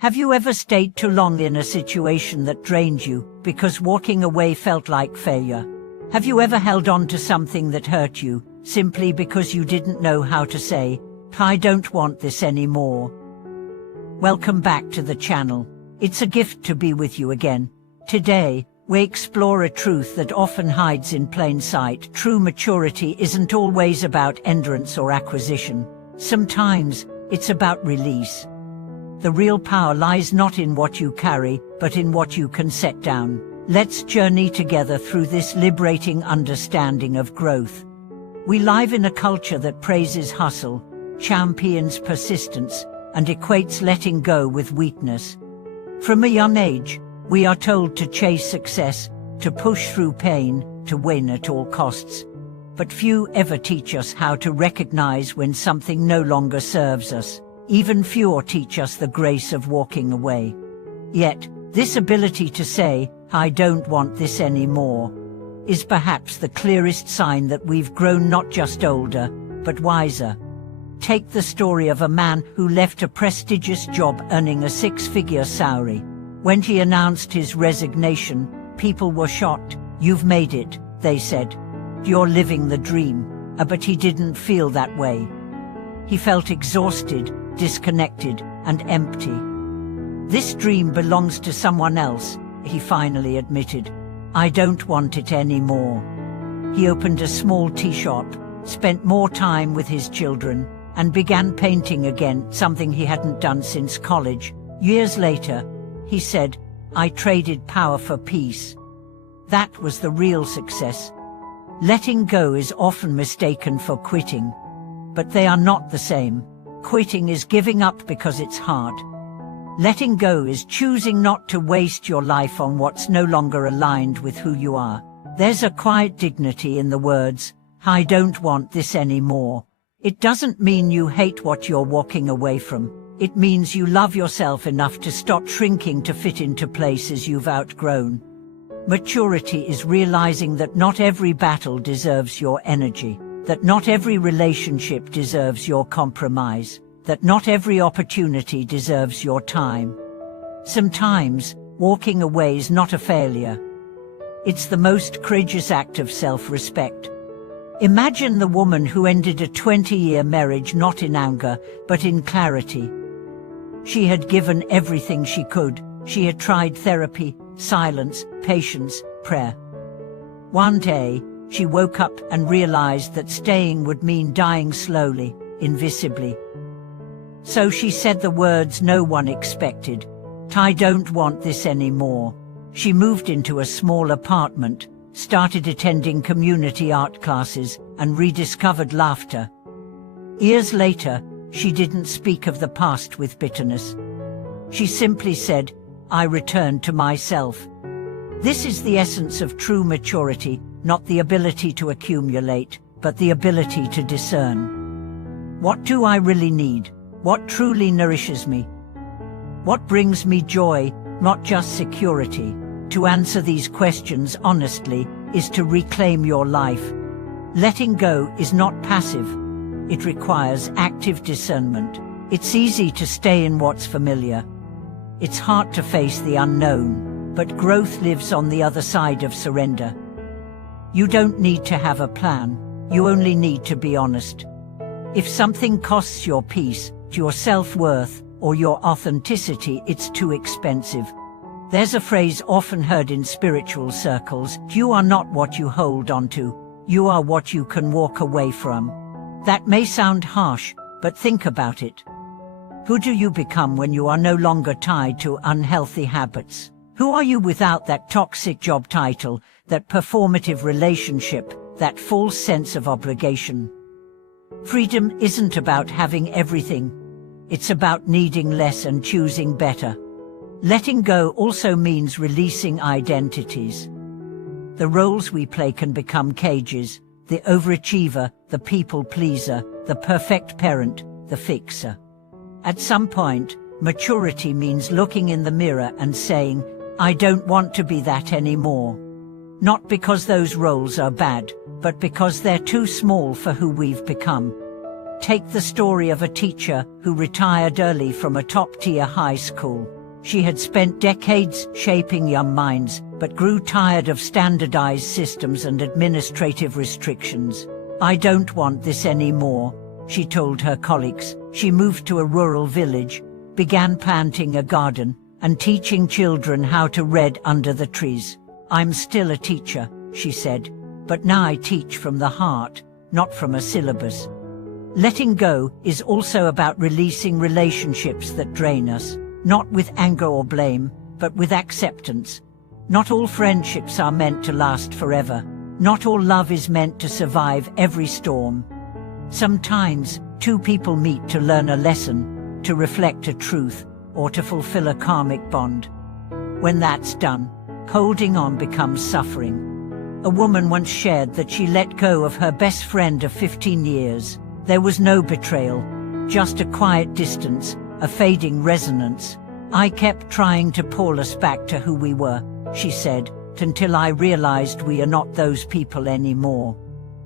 Have you ever stayed too long in a situation that drained you because walking away felt like failure? Have you ever held on to something that hurt you simply because you didn't know how to say, "I don't want this anymore"? Welcome back to the channel. It's a gift to be with you again. Today, we explore a truth that often hides in plain sight. True maturity isn't always about endurance or acquisition. Sometimes, it's about release. The real power lies not in what you carry, but in what you can set down. Let's journey together through this liberating understanding of growth. We live in a culture that praises hustle, champions persistence, and equates letting go with weakness. From a young age, we are told to chase success, to push through pain, to win at all costs. But few ever teach us how to recognize when something no longer serves us. Even fewer teach us the grace of walking away. Yet, this ability to say, "I don't want this anymore," is perhaps the clearest sign that we've grown not just older, but wiser. Take the story of a man who left a prestigious job earning a six-figure salary. When he announced his resignation, people were shocked. "You've made it," they said. "You're living the dream." But he didn't feel that way. He felt exhausted, disconnected, and empty. "This dream belongs to someone else," he finally admitted. "I don't want it anymore." He opened a small tea shop, spent more time with his children, and began painting again, something he hadn't done since college. Years later, he said, "I traded power for peace." That was the real success. Letting go is often mistaken for quitting, but they are not the same. Quitting is giving up because it's hard. Letting go is choosing not to waste your life on what's no longer aligned with who you are. There's a quiet dignity in the words, "I don't want this anymore." It doesn't mean you hate what you're walking away from. It means you love yourself enough to stop shrinking to fit into places you've outgrown. Maturity is realizing that not every battle deserves your energy, that not every relationship deserves your compromise, that not every opportunity deserves your time. Sometimes, walking away is not a failure. It's the most courageous act of self-respect. Imagine the woman who ended a 20-year marriage not in anger, but in clarity. She had given everything she could. She had tried therapy, silence, patience, prayer. One day, she woke up and realized that staying would mean dying slowly, invisibly. So she said the words no one expected, "I don't want this anymore." She moved into a small apartment, started attending community art classes, and rediscovered laughter. Years later, she didn't speak of the past with bitterness. She simply said, "I returned to myself." This is the essence of true maturity, not the ability to accumulate, but the ability to discern. What do I really need? What truly nourishes me? What brings me joy, not just security? To answer these questions honestly is to reclaim your life. Letting go is not passive. It requires active discernment. It's easy to stay in what's familiar. It's hard to face the unknown, but growth lives on the other side of surrender. You don't need to have a plan. You only need to be honest. If something costs your peace, your self-worth, or your authenticity, it's too expensive. There's a phrase often heard in spiritual circles, "You are not what you hold onto. You are what you can walk away from." That may sound harsh, but think about it. Who do you become when you are no longer tied to unhealthy habits? Who are you without that toxic job title, that performative relationship, that false sense of obligation? Freedom isn't about having everything. It's about needing less and choosing better. Letting go also means releasing identities. The roles we play can become cages: the overachiever, the people pleaser, the perfect parent, the fixer. At some point, maturity means looking in the mirror and saying, "I don't want to be that anymore." Not because those roles are bad, but because they're too small for who we've become. Take the story of a teacher who retired early from a top-tier high school. She had spent decades shaping young minds, but grew tired of standardized systems and administrative restrictions. "I don't want this anymore," she told her colleagues. She moved to a rural village, began planting a garden, and teaching children how to read under the trees. "I'm still a teacher," she said, "but now I teach from the heart, not from a syllabus." Letting go is also about releasing relationships that drain us, not with anger or blame, but with acceptance. Not all friendships are meant to last forever. Not all love is meant to survive every storm. Sometimes, two people meet to learn a lesson, to reflect a truth, or to fulfill a karmic bond. When that's done, holding on becomes suffering. A woman once shared that she let go of her best friend of 15 years. There was no betrayal, just a quiet distance, a fading resonance. "I kept trying to pull us back to who we were," she said, "until I realized we are not those people anymore."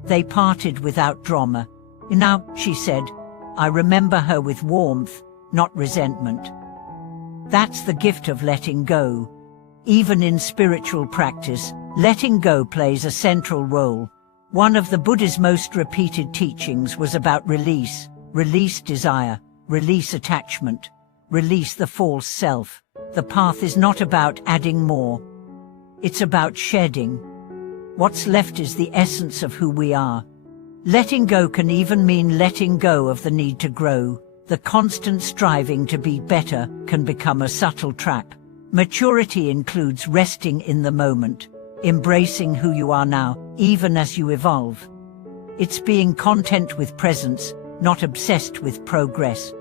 They parted without drama. "Now," she said, "I remember her with warmth, not resentment." That's the gift of letting go. Even in spiritual practice, letting go plays a central role. One of the Buddha's most repeated teachings was about release. Release desire, release attachment, release the false self. The path is not about adding more. It's about shedding. What's left is the essence of who we are. Letting go can even mean letting go of the need to grow. The constant striving to be better can become a subtle trap. Maturity includes resting in the moment, embracing who you are now, even as you evolve. It's being content with presence, not obsessed with progress.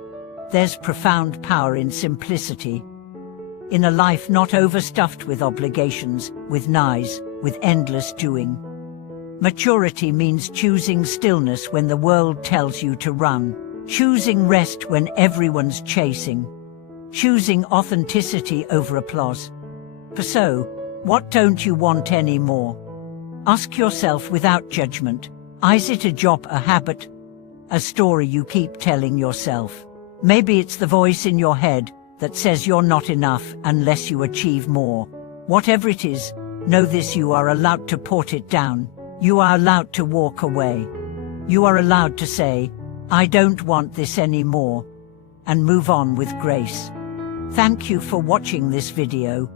There's profound power in simplicity. In a life not overstuffed with obligations, with noise, with endless doing. Maturity means choosing stillness when the world tells you to run, choosing rest when everyone's chasing, choosing authenticity over applause. So, what don't you want anymore? Ask yourself without judgment. Is it a job, a habit, a story you keep telling yourself? Maybe it's the voice in your head that says you're not enough unless you achieve more. Whatever it is, know this: you are allowed to put it down. You are allowed to walk away. You are allowed to say, "I don't want this anymore," and move on with grace. Thank you for watching this video.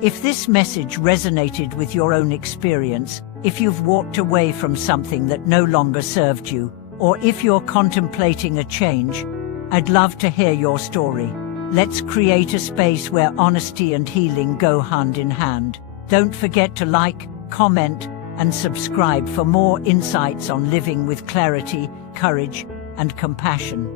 If this message resonated with your own experience, if you've walked away from something that no longer served you, or if you're contemplating a change, I'd love to hear your story. Let's create a space where honesty and healing go hand in hand. Don't forget to like, comment, and subscribe for more insights on living with clarity, courage, and compassion.